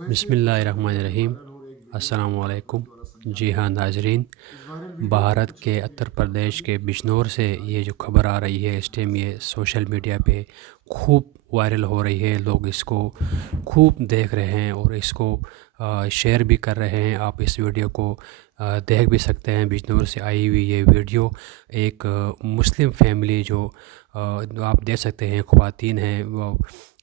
बिस्मिल्लाहिर्रहमानिर्रहीम। अस्सलाम वालेकुम। जी हाँ नाजरीन, भारत के उत्तर प्रदेश के बिजनौर से ये जो खबर आ रही है इस टाइम ये सोशल मीडिया पे खूब वायरल हो रही है। लोग इसको खूब देख रहे हैं और इसको शेयर भी कर रहे हैं। आप इस वीडियो को देख भी सकते हैं। बिजनौर से आई हुई ये वीडियो एक मुस्लिम फैमिली जो आप देख सकते हैं ख़वातीन हैं, वो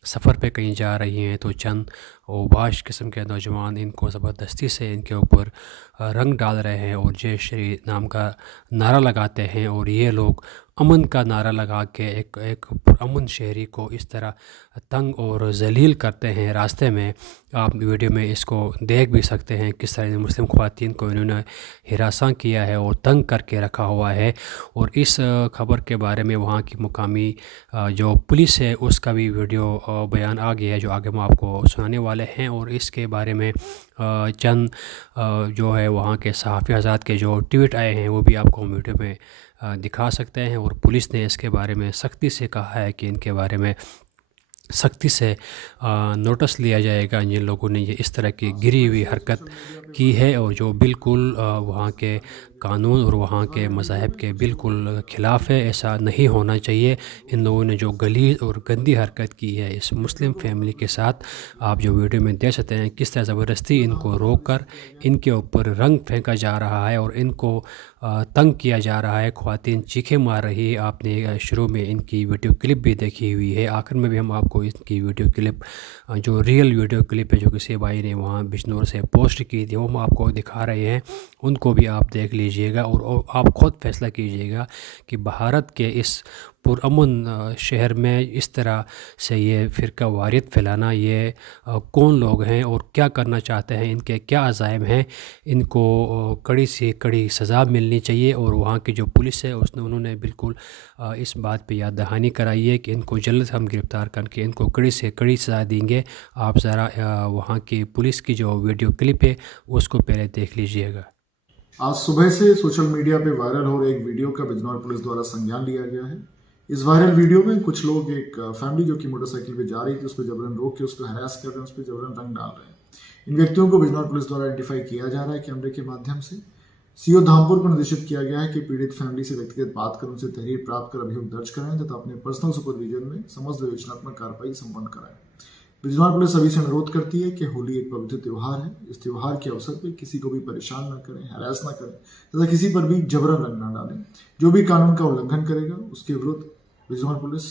सफ़र पे कहीं जा रही हैं तो चंद ओबाश किस्म के नौजवान इनको ज़बरदस्ती से इनके ऊपर रंग डाल रहे हैं और जय श्री नाम का नारा लगाते हैं। और ये लोग अमन का नारा लगा के एक अमन शहरी को इस तरह तंग और जलील करते हैं रास्ते में। आप वीडियो में इसको देख भी सकते हैं किस तरह मुस्लिम ख़वातीन को इन्होंने हिरासा किया है और तंग करके रखा हुआ है। और इस खबर के बारे में वहाँ की मुकामी जो पुलिस है उसका भी वीडियो बयान आ गया है जो आगे हम आपको सुनाने वाले हैं। और इसके बारे में चंद जो है वहाँ के सहाफ़ी हज़रात के जो ट्वीट आए हैं वो भी आपको हम वीडियो में दिखा सकते हैं। और पुलिस ने इसके बारे में सख्ती से कहा है कि इनके बारे में सख्ती से नोटिस लिया जाएगा जिन लोगों ने ये इस तरह की गिरी हुई हरकत की है और जो बिल्कुल वहाँ के कानून और वहाँ के मज़ाहब के बिल्कुल ख़िलाफ़ है। ऐसा नहीं होना चाहिए। इन लोगों ने जो गलीज़ और गंदी हरकत की है इस मुस्लिम फैमिली के साथ, आप जो वीडियो में देख सकते हैं किस तरह ज़बरदस्ती इनको रोक कर इनके ऊपर रंग फेंका जा रहा है और इनको तंग किया जा रहा है। ख़वातीन चीखें मार रही है। आपने शुरू में इनकी वीडियो क्लिप भी देखी हुई है, आखिर में भी हम आपको इनकी वीडियो क्लिप जो रियल वीडियो क्लिप है जो किसी भाई ने वहाँ बिजनौर से पोस्ट की थी वो हम आपको दिखा रहे हैं, उनको भी आप देख लीजिएगा और आप ख़ुद फैसला कीजिएगा कि भारत के इस पुरअमन शहर में इस तरह से ये फ़िरका वारियत फैलाना, ये कौन लोग हैं और क्या करना चाहते हैं, इनके क्या अज़ाइम हैं। इनको कड़ी से कड़ी सज़ा मिलनी चाहिए। और वहाँ की जो पुलिस है उन्होंने बिल्कुल इस बात पे याद दहानी कराई है कि इनको जल्द हम गिरफ़्तार करके इनको कड़ी से कड़ी सज़ा देंगे। आप ज़रा वहाँ की पुलिस की जो वीडियो क्लिप है उसको पहले देख लीजिएगा। आज सुबह से सोशल मीडिया पे वायरल हो रहे एक वीडियो का बिजनौर पुलिस द्वारा संज्ञान लिया गया है। इस वायरल वीडियो में कुछ लोग एक फैमिली जो कि मोटरसाइकिल पे जा रही थी उस पर जबरन रोक के उस पर हरास कर रहे हैं, उस पर जबरन रंग डाल रहे हैं। इन व्यक्तियों को बिजनौर पुलिस द्वारा आइडेंटिफाई किया जा रहा है कैमरे के माध्यम से। सीओ धामपुर को निर्देशित किया गया है कि पीड़ित फैमिली से व्यक्तिगत बात कर उनसे तहरीर प्राप्त कर अभियोग दर्ज कराएं तथा अपने पर्सनल सुपरविजन में समस्त विवेचनात्मक कार्रवाई संपन्न कराएं। बिजनौर पुलिस सभी से अनुरोध करती है कि होली एक पवित्र त्योहार है। इस त्योहार के अवसर पर किसी को भी परेशान न करें, हरास न करें तथा किसी पर भी जबरन रंग न डालें। जो भी कानून का उल्लंघन करेगा उसके विरुद्ध बिजनौर पुलिस